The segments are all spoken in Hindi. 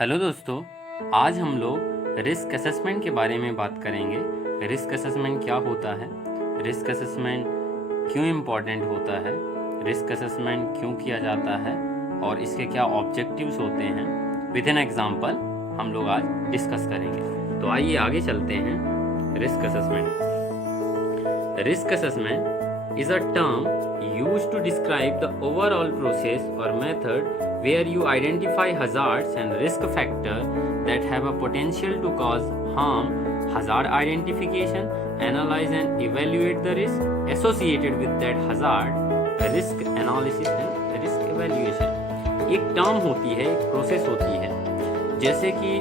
हेलो दोस्तों, आज हम लोग रिस्क असेसमेंट के बारे में बात करेंगे। रिस्क असेसमेंट क्या होता है, रिस्क असेसमेंट क्यों इम्पोर्टेंट होता है, रिस्क असेसमेंट क्यों किया जाता है और इसके क्या ऑब्जेक्टिव्स होते हैं। विद एन एग्जांपल हम लोग आज डिस्कस करेंगे। तो आइए आगे चलते हैं। Risk assessment. Risk assessment is a term used to describe the overall process or method where you identify hazards and risk factors that have a potential to cause harm. Hazard identification, analyze and evaluate the risk associated with that hazard, risk analysis and risk evaluation। एक टर्म होती है, एक प्रोसेस होती है। जैसे कि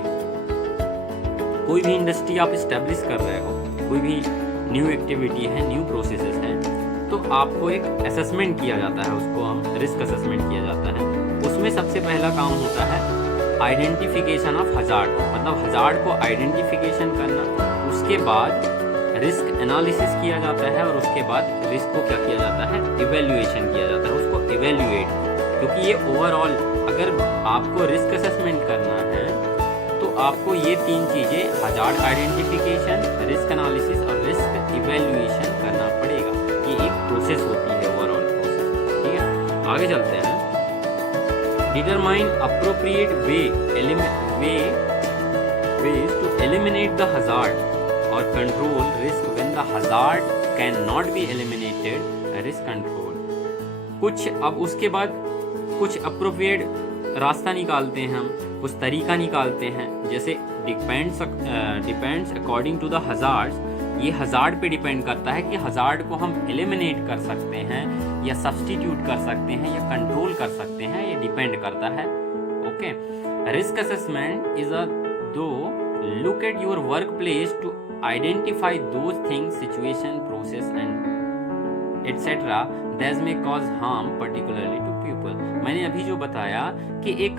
कोई भी इंडस्ट्री आप इस्टेब्लिश कर रहे हो, कोई भी न्यू एक्टिविटी है, न्यू प्रोसेसेस हैं, तो आपको एक असेसमेंट किया जाता है, उसको हम रिस्क असेसमेंट किया जाता है। उसमें सबसे पहला काम होता है आइडेंटिफिकेशन ऑफ हजार्ड, मतलब हजार्ड को आइडेंटिफिकेशन करना। उसके बाद रिस्क एनालिसिस किया जाता है और उसके बाद रिस्क को क्या किया जाता है, इवेल्युएशन किया जाता है, उसको इवेल्युएट। क्योंकि ये ओवरऑल अगर आपको रिस्क असेसमेंट करना है तो आपको ये तीन चीज़ें हजार्ड आइडेंटिफिकेशन, रिस्क एनालिसिस और रिस्क इवेल्युएशन करना पड़ेगा। ये एक प्रोसेस होती है, ओवरऑल प्रोसेस। ठीक है, आगे चलते हैं। Determine appropriate ways to eliminate the hazard or control risk when the hazard cannot be eliminated, risk control। कुछ अब उसके बाद कुछ अप्रोप्रिएट रास्ता निकालते हैं, हम कुछ तरीका निकालते हैं। जैसे depends according to the hazards. ये हजार्ड पे डिपेंड करता है कि हजार्ड को हम एलिमिनेट कर सकते हैं या सब्स्टिट्यूट कर सकते हैं या कंट्रोल कर सकते हैं, ये डिपेंड करता है। Okay, risk assessment is a to look at your work place to identify those things, situation, process and etcetera that may cause harm particularly to people. मैंने अभी जो बताया कि एक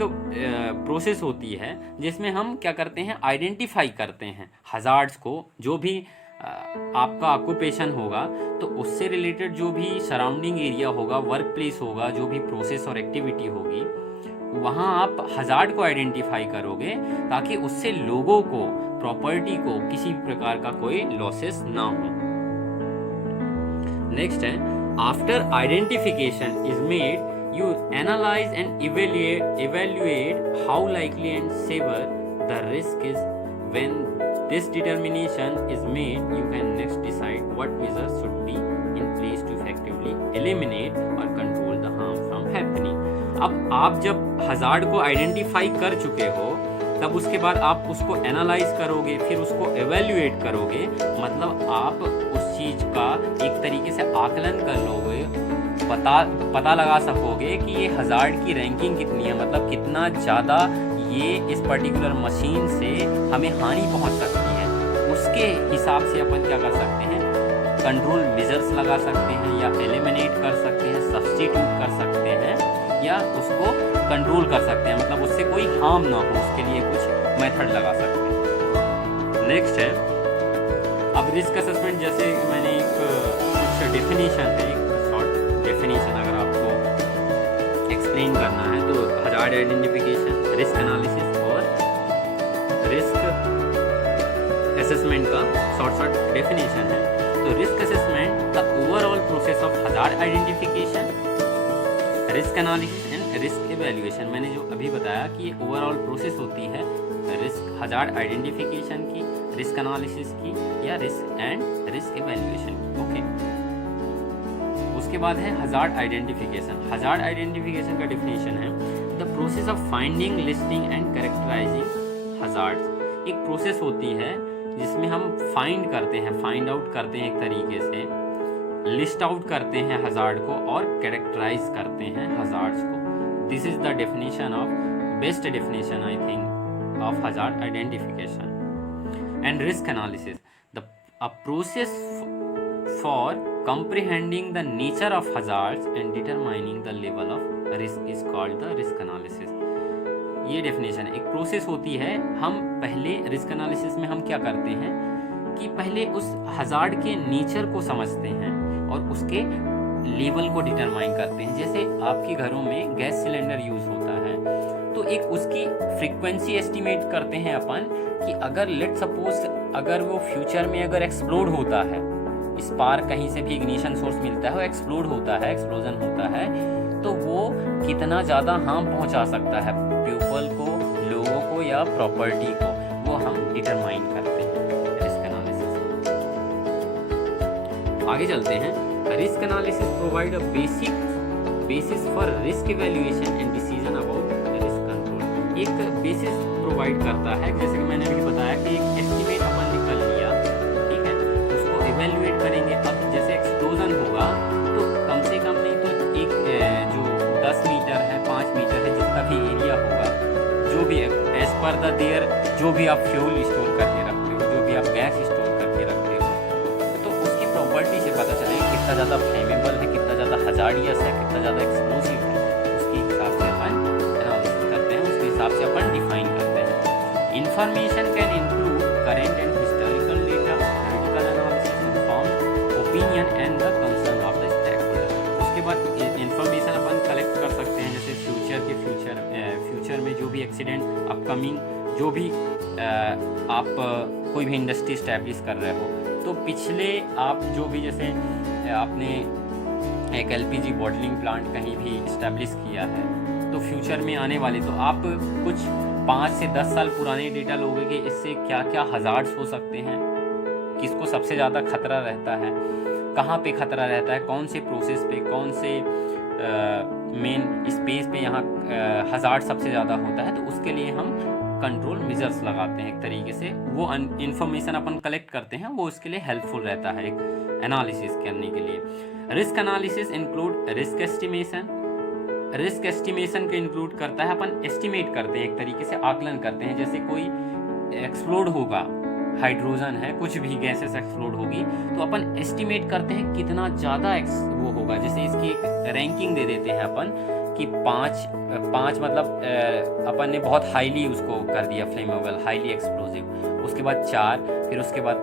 प्रोसेस होती है जिसमें हम क्या करते हैं, आइडेंटिफाई करते हैं हजार्ड्स को। जो भी आपका ऑक्यूपेशन होगा तो उससे रिलेटेड जो भी सराउंडिंग एरिया होगा, वर्क प्लेस होगा, जो भी प्रोसेस और एक्टिविटी होगी, वहाँ आप हजार्ड को आइडेंटिफाई करोगे ताकि उससे लोगों को, प्रॉपर्टी को किसी भी प्रकार का कोई लॉसेस ना हो। नेक्स्ट है, after identification is made you analyze and evaluate how likely and severe the risk is. When this determination is made, you can next decide what measures should be in place to effectively eliminate or control the harm from happening। अब आप जब हजार्ड को आइडेंटिफाई कर चुके हो तब उसके बाद आप उसको एनालाइज करोगे, फिर उसको एवेल्युएट करोगे, मतलब आप उस चीज़ का एक तरीके से आकलन कर लोगे, पता लगा सकोगे कि ये हजार्ड की रैंकिंग कितनी है, मतलब कितना ज़्यादा ये इस पर्टिकुलर मशीन से हमें हानि पहुंच सकती है। उसके हिसाब से अपन क्या कर सकते हैं, कंट्रोल मेजर्स लगा सकते हैं या एलिमिनेट कर सकते हैं, सब्स्टिट्यूट कर सकते हैं या उसको कंट्रोल कर सकते हैं, मतलब उससे कोई हार्म ना हो, उसके लिए कुछ मेथड लगा सकते हैं। नेक्स्ट है, अब रिस्क असेसमेंट जैसे मैंने कुछ डेफिनेशन है, डेफिनेशन अगर आपको एक्सप्लेन करना है तो हजार्ड आइडेंटिफिकेशन, रिस्क एनालिसिस और रिस्क असेसमेंट का शॉर्ट डेफिनेशन है। तो risk assessment the overall process of hazard identification, risk analysis and risk evaluation. मैंने जो अभी बताया कि ये ओवरऑल प्रोसेस होती है रिस्क हजार्ड आइडेंटिफिकेशन की, रिस्क एनालिसिस की या रिस्क इवैल्यूएशन की। ओके, उसके बाद है हजार्ड आइडेंटिफिकेशन। हजार्ड आइडेंटिफिकेशन का डेफिनेशन है the process of finding, listing and characterising hazards. एक प्रोसेस होती है जिसमें हम फाइंड करते हैं, फाइंड आउट करते हैं, एक तरीके से लिस्ट आउट करते हैं हजार्ड को और कैरेक्टराइज करते हैं हजार्ड्स को। This is the definition of best definition I think of hazard identification. And risk analysis the a process for comprehending the nature of hazards and determining the level of risk is called the risk analysis। ये डेफिनेशन है, एक प्रोसेस होती है। हम पहले रिस्क एनालिसिस में हम क्या करते हैं कि पहले उस हजार्ड के नेचर को समझते हैं और उसके लेवल को डिटरमाइन करते हैं। जैसे आपके घरों में गैस सिलेंडर यूज़ होता है तो एक उसकी फ्रीक्वेंसी एस्टिमेट करते हैं अपन कि अगर लेट सपोज अगर वो फ्यूचर में अगर एक्सप्लोड होता है, स्पार्क कहीं से भी इग्निशन सोर्स मिलता है, वो एक्सप्लोड होता है, एक्सप्लोजन होता है, तो वो कितना ज़्यादा हार्म पहुंचा सकता है पीपल को, लोगों को या प्रॉपर्टी को, वो हम डिटरमाइन करते हैं रिस्क एनालिसिस। आगे चलते हैं। Risk analysis provide a basis for risk evaluation and decision about risk control. एक बेसिस प्रोवाइड करता है, जैसे कि मैंने अभी बताया कि एक एस्टिमेट अपन निकल लिया, ठीक है, उसको इवैल्यूएट करेंगे। अब जैसे एक्सप्लोजन होगा तो कम से कम नहीं तो एक जो 10 मीटर है, 5 मीटर है, जितना भी एरिया होगा, जो भी एज पर द देयर, जो भी आप फ्यूल स्टोर करके रखते हो, जो भी आप गैस स्टोर करके रखते हो, तो उसकी प्रॉपर्टी से पता चलेगा कितना ज़्यादा फ्लेमेबल है, कितना ज़्यादा हजार्डियस है, कितना ज़्यादा एक्सप्लोसिव है। उसके हिसाब से अपन एनालिसिस करते हैं, उसके हिसाब से अपन डिफाइन करते हैं। Information can include current and historical data, critical analysis, inform opinion and the concern of the stakeholder. उसके बाद इंफॉर्मेशन अपन कलेक्ट कर सकते हैं, जैसे फ्यूचर में जो भी एक्सीडेंट, अपकमिंग जो भी आप कोई भी इंडस्ट्री इस्टेब्लिश कर रहे हो, तो पिछले आप जो भी, जैसे आपने एक एलपीजी बॉटलिंग प्लांट कहीं भी इस्टेब्लिश किया है, तो फ्यूचर में आने वाले, तो आप कुछ 5 से 10 साल पुराने डेटा लोगे कि इससे क्या क्या हज़ार्ड्स हो सकते हैं, किसको सबसे ज़्यादा खतरा रहता है, कहाँ पे खतरा रहता है, कौन से प्रोसेस पे, कौन से मेन स्पेस पे यहाँ हज़ार्ड सबसे ज़्यादा होता है, तो उसके लिए हम कंट्रोल मेजर्स लगाते हैं। एक तरीके से वो इन्फॉर्मेशन अपन कलेक्ट करते हैं, वो उसके लिए हेल्पफुल रहता है एक एनालिसिस करने के लिए। Risk analysis include risk estimation. Risk estimation को इंक्लूड करता है, अपन एस्टिमेट करते हैं, एक तरीके से आकलन करते हैं। जैसे कोई एक्सप्लोड होगा, हाइड्रोजन है, कुछ भी गैसेस एक्सप्लोड होगी, तो अपन एस्टिमेट करते हैं कितना ज़्यादा वो होगा। जैसे इसकी एक रैंकिंग दे देते हैं अपन कि 5 मतलब अपन ने बहुत हाईली उसको कर दिया फ्लेमेबल, हाईली एक्सप्लोजिव, उसके बाद 4, फिर उसके बाद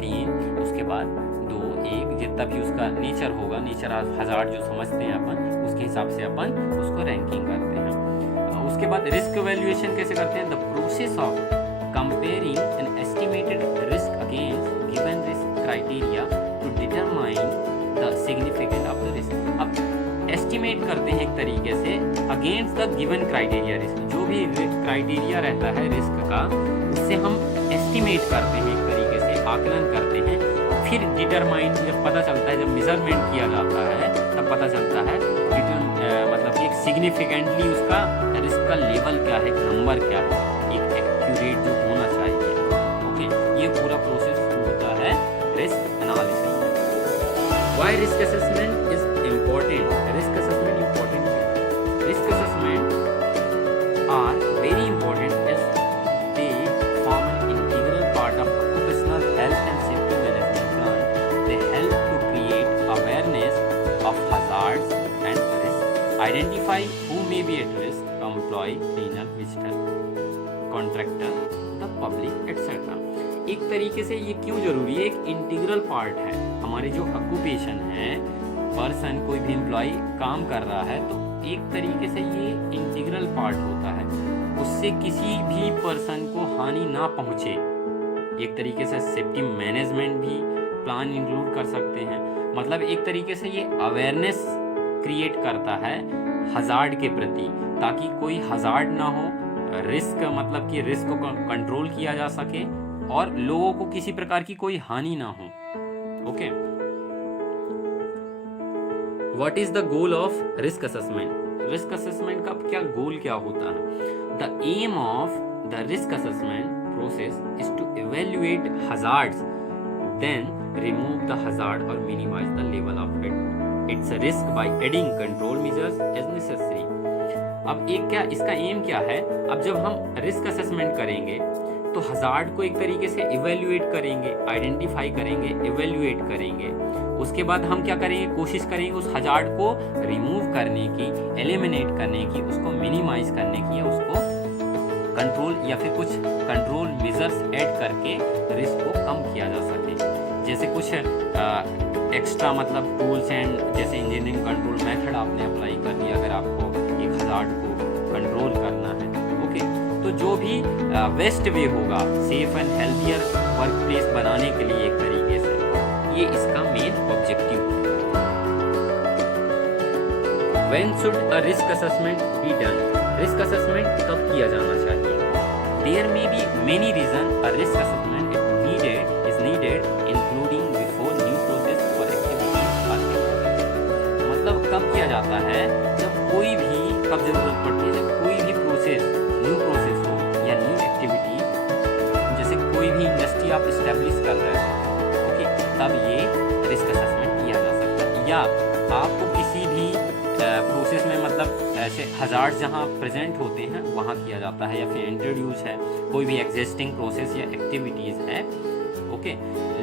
3, उसके बाद 2, 1, जितना भी उसका नेचर होगा, नेचर हज़ार्ड जो समझते हैं अपन, उसके हिसाब से अपन उसको रैंकिंग करते हैं। उसके बाद रिस्क वैल्यूएशन कैसे करते हैं? The process of comparing an estimated risk against given risk criteria to determine the significance of the risk. अब एस्टिमेट करते हैं एक तरीके से against the given criteria risk, जो भी क्राइटेरिया रहता है रिस्क का, उससे हम एस्टिमेट करते हैं, एक तरीके से आकलन करते हैं। फिर डिटरमाइन जब पता चलता है, जब मेजरमेंट किया जाता है, तब पता चलता है मतलब एक सिग्निफिकेंटली उसका रिस्क का लेवल क्या है, नंबर क्या है, एक एक्यूरेट जो होना चाहिए। ओके, ये पूरा प्रोसेस होता है risk analysis. Why risk assessment is important? Risk assessment important है। Risk assessment are very important as they form an integral part of occupational health and safety management plan. They help to create awareness of hazards and risk, identify who may be at risk, employ, cleaner, visitor, contractor, the public etcetera. एक तरीके से ये क्यों जरूरी है? एक इंटीग्रल पार्ट है हमारे जो ऑक्यूपेशन है, पर्सन कोई भी एम्प्लॉय काम कर रहा है, तो एक तरीके से ये इंटीग्रल पार्ट होता है, उससे किसी भी पर्सन को हानि ना पहुंचे। एक तरीके से सेफ्टी मैनेजमेंट भी प्लान इंक्लूड कर सकते हैं। मतलब एक तरीके से ये अवेयरनेस क्रिएट करता है हज़ार्ड के प्रति, ताकि कोई हज़ार्ड ना हो, रिस्क मतलब कि रिस्क को कंट्रोल किया जा सके और लोगों को किसी प्रकार की कोई हानि ना हो। Okay, what is the goal of risk assessment? Risk assessment का क्या गोल क्या होता है? The aim of the risk assessment process is to evaluate hazards, then remove the hazard और minimize the level of its risk by adding control measures as necessary. अब एक क्या इसका एम क्या है? अब जब हम रिस्क असेसमेंट करेंगे तो हज़ार्ड को एक तरीके से इवेल्युएट करेंगे, आइडेंटिफाई करेंगे, इवेल्युएट करेंगे। उसके बाद हम क्या करेंगे? कोशिश करेंगे उस हज़ार्ड को रिमूव करने की, एलिमिनेट करने की, उसको मिनिमाइज करने की, या उसको कंट्रोल या फिर कुछ कंट्रोल मेजर्स ऐड करके रिस्क को कम किया जा सके। जैसे कुछ एक्स्ट्रा मतलब टूल्स एंड जैसे इंजीनियरिंग कंट्रोल मेथड आपने अप्लाई कर दिया, अगर आपको एक हज़ार्ड को कंट्रोल करना है, तो जो भी बेस्ट वे होगा safe and healthier work place बनाने के लिए एक तरीके से, ये इसका मेन ऑब्जेक्टिव है। When should a risk assessment be done? Risk assessment कब किया जाना चाहिए? There may be many reasons a risk assessment is needed, including before new process or activities are introduced. मतलब कब किया जाता है? जब कोई भी, कब जरूरत पड़ती है? जब कोई भी न्यू प्रोसेस हो या न्यू एक्टिविटी, जैसे कोई भी इंडस्ट्री आप इस्टेब्लिश कर रहे हो, ओके, तब ये रिस्क असेसमेंट किया जा सकता है। या आपको किसी भी प्रोसेस में, मतलब ऐसे हज़ार्ड जहाँ प्रेजेंट होते हैं वहाँ किया जाता है, या फिर इंट्रोड्यूस है कोई भी एग्जिस्टिंग प्रोसेस या एक्टिविटीज़ है, ओके,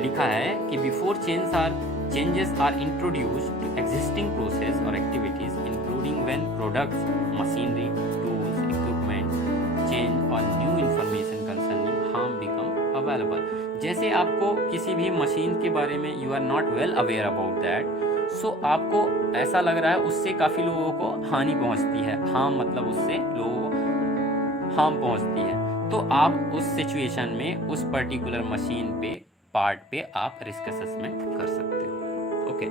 लिखा है कि before changes are introduced to existing process और activities including when products, machinery, tools, equipment change और new information concerning harm become available. जैसे आपको किसी भी मशीन के बारे में you are not well aware about that, so आपको ऐसा लग रहा है उससे काफ़ी लोगों को हानि पहुंचती है, हार्म, मतलब उससे लोगों को हार्म पहुंचती है, तो आप उस सिचुएशन में उस पर्टिकुलर मशीन पे, पार्ट पे आप रिस्क असेसमेंट कर सकते हो। ओके,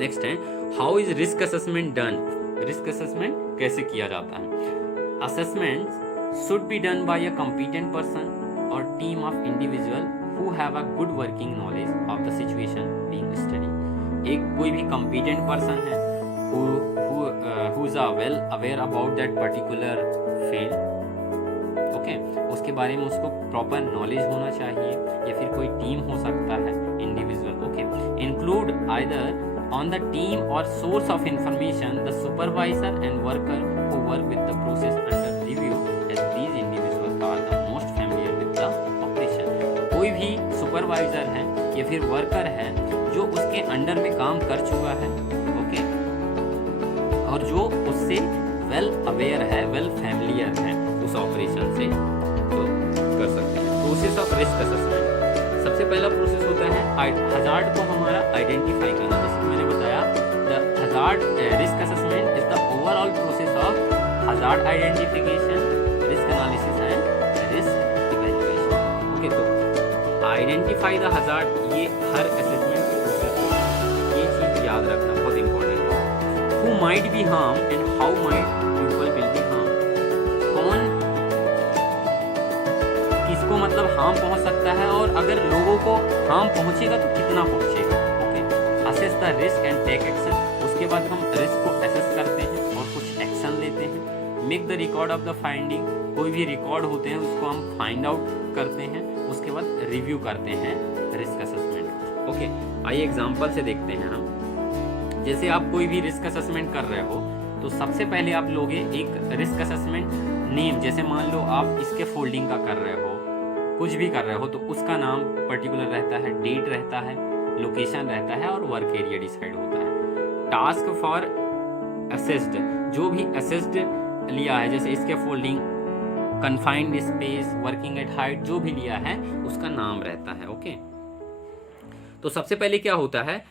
नेक्स्ट है how is risk assessment done? Risk assessment कैसे किया जाता है? Assessment should be done by a competent person or team of individual who have a good working knowledge of the situation being studied. एक कोई भी कॉम्पिटेंट पर्सन है who is well aware about that particular field, okay, उसके बारे में उसको प्रॉपर नॉलेज होना चाहिए, या फिर कोई टीम हो सकता है, individual, okay, include either on the team or source of information the supervisor and worker who work with the process under review, as these individuals are the most familiar with the operation. कोई भी सुपरवाइजर है या फिर वर्कर है जो उसके अंडर में काम कर चुका है, ओके, और जो उससे वेल अवेयर है, वेल फैमिलियर है उस ऑपरेशन से, तो कर सकते हैं। प्रोसेस ऑफ रिस्क असेसमेंट, सबसे पहला प्रोसेस होता है हजार्ड को हमारा आइडेंटिफाई करना। जैसे मैंने बताया, the hazard risk assessment is the overall process of hazard identification, risk analysis and risk evaluation. Okay, तो आइडेंटिफाई द हजार्ड, ये हर असेसमेंट की प्रोसेस होती है, ये चीज़ याद रखना बहुत इंपॉर्टेंट है। Who might be harmed and how might people will be harmed? कौन किसको मतलब हार्म पहुंच सकता है, और अगर लोगों को हार्म पहुंचेगा तो कितना पहुंचेगा, okay. Assess the risk and take action, उसके बाद हम रिस्क को असेस करते हैं और कुछ एक्शन लेते हैं। Make the record of the finding, कोई भी रिकॉर्ड होते हैं उसको हम फाइंड आउट करते हैं, उसके बाद रिव्यू करते हैं रिस्क असेसमेंट। ओके, आइए एग्जांपल से देखते हैं हम। जैसे आप कोई भी रिस्क असेसमेंट कर रहे हो तो सबसे पहले आप लोगे एक रिस्क असेसमेंट नेम। जैसे मान लो आप इसके फोल्डिंग का कर रहे हो, कुछ भी कर रहे हो, तो उसका नाम पर्टिकुलर रहता है, डेट रहता है, लोकेशन रहता है और वर्क एरिया डिसाइड होता है। टास्क फॉर असेस्ड, जो भी असेस्ड लिया है, जैसे इसके folding, confined space, working at height, जो भी लिया है उसका नाम रहता है, ओके। तो सबसे पहले क्या होता है,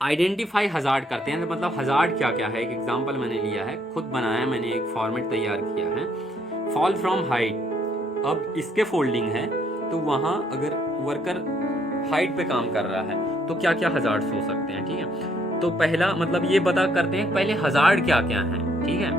आइडेंटिफाई हजार्ड करते हैं। तो मतलब हजार्ड क्या क्या है, एक एग्जांपल मैंने लिया है, खुद बनाया, मैंने एक फॉर्मेट तैयार किया है। फॉल फ्रॉम हाइट, अब इसके फोल्डिंग है तो वहाँ अगर वर्कर हाइट पे काम कर रहा है तो क्या क्या हजार्ड्स हो सकते हैं, ठीक है। तो पहला मतलब ये बता करते हैं पहले हजार्ड क्या क्या है, ठीक है।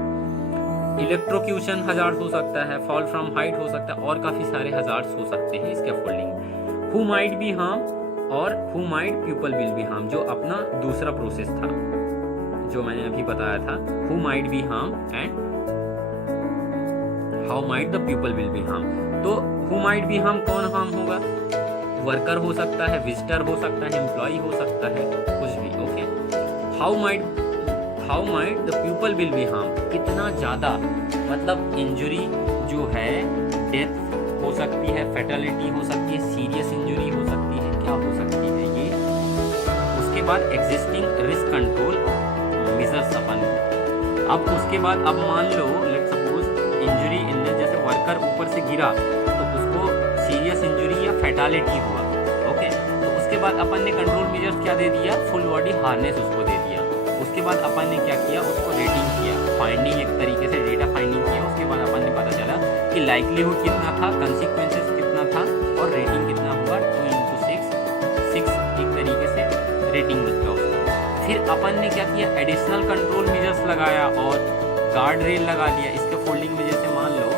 इलेक्ट्रोक्यूशन हजार्ड हो सकता है, फॉल फ्रॉम हाइट हो सकता है, और काफ़ी सारे हजार्ड्स हो सकते हैं इसके folding. Who might be harm और who might people will be harm, जो अपना दूसरा प्रोसेस था जो मैंने अभी बताया था, who might be harm and how might the people will be harm. तो हु माइट बी हार्म, कौन हार्म होगा, वर्कर हो सकता है, विजिटर हो सकता है, एम्प्लॉय हो सकता है, कुछ भी, okay. How might the people will be harm, कितना ज़्यादा, मतलब इंजरी जो है, डेथ हो सकती है, फैटेलिटी हो सकती है, सीरियस इंजरी हो सकती है, क्या हो सकती है ये। उसके बाद एग्जिस्टिंग रिस्क कंट्रोल मेजर्स अपन, अब उसके बाद अब मान लो लेट सपोज इंजरी इलनेस, जैसे वर्कर ऊपर से गिरा तो उसको सीरियस इंजरी या फैटेलिटी हुआ, ओके। तो उसके बाद अपन ने कंट्रोल मेजर्स क्या दे दिया, फुल बॉडी हार्नेस उसको दे दिया। उसके बाद अपन ने क्या किया, उसको रेटिंग किया, फाइंडिंग, एक तरीके से डेटा फाइंडिंग किया। उसके बाद अपन ने पता चला कि लाइक्लीहुड कितना था, कंसिक्वेंसेस कितना था और रेटिंग कितना हुआ, 2 into 6 एक तरीके से रेटिंग निकला उसका। फिर अपन ने क्या किया, एडिशनल कंट्रोल मेजर्स लगाया और गार्ड रेल लगा दिया। इसके फोल्डिंग में जैसे मान लो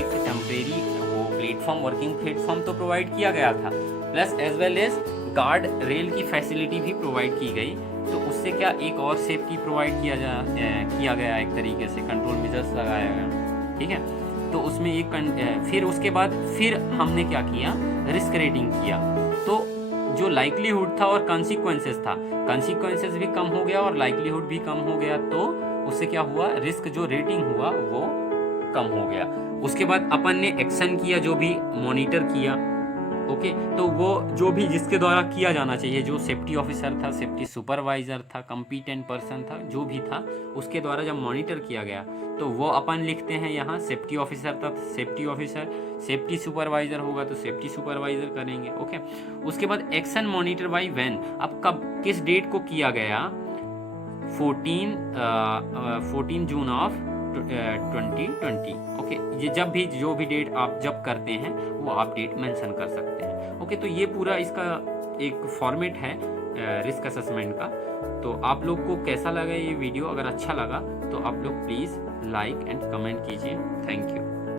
एक टेम्परेरी वो प्लेटफॉर्म, वर्किंग प्लेटफॉर्म तो प्रोवाइड किया गया था, plus as well as guard rail की फैसिलिटी भी प्रोवाइड की गई। तो उससे क्या एक और सेफ्टी प्रोवाइड किया गया, एक तरीके से कंट्रोल मेजर्स लगाया गया, ठीक है। तो उसमें एक फिर उसके बाद फिर हमने क्या किया, रिस्क रेटिंग किया। तो जो लाइक्लीहुड था और कंसिक्वेंसेस था, कंसिक्वेंसेस भी कम हो गया और लाइक्लीहुड भी कम हो गया, तो उससे क्या हुआ, रिस्क जो रेटिंग हुआ वो कम हो गया। उसके बाद अपन ने एक्शन किया, जो भी मॉनिटर किया, ओके। तो वो जो भी जिसके द्वारा किया जाना चाहिए, जो सेफ्टी ऑफिसर था, सेफ्टी सुपरवाइजर था, कॉम्पिटेंट पर्सन था, जो भी था, उसके द्वारा जब मॉनिटर किया गया तो वो अपन लिखते हैं यहाँ सेफ्टी ऑफिसर था, सेफ्टी ऑफिसर, सेफ्टी सुपरवाइजर होगा तो सेफ्टी सुपरवाइजर करेंगे, ओके। उसके बाद एक्शन मॉनिटर बाय व्हेन, अब कब किस डेट को किया गया, 14 जून ऑफ 2020, ओके। ये जब भी जो भी डेट आप जब करते हैं वो आप डेट मेंशन कर सकते हैं, ओके। तो ये पूरा इसका एक फॉर्मेट है रिस्क असेसमेंट का। तो आप लोग को कैसा लगा ये वीडियो, अगर अच्छा लगा तो आप लोग प्लीज़ लाइक एंड कमेंट कीजिए। Thank you.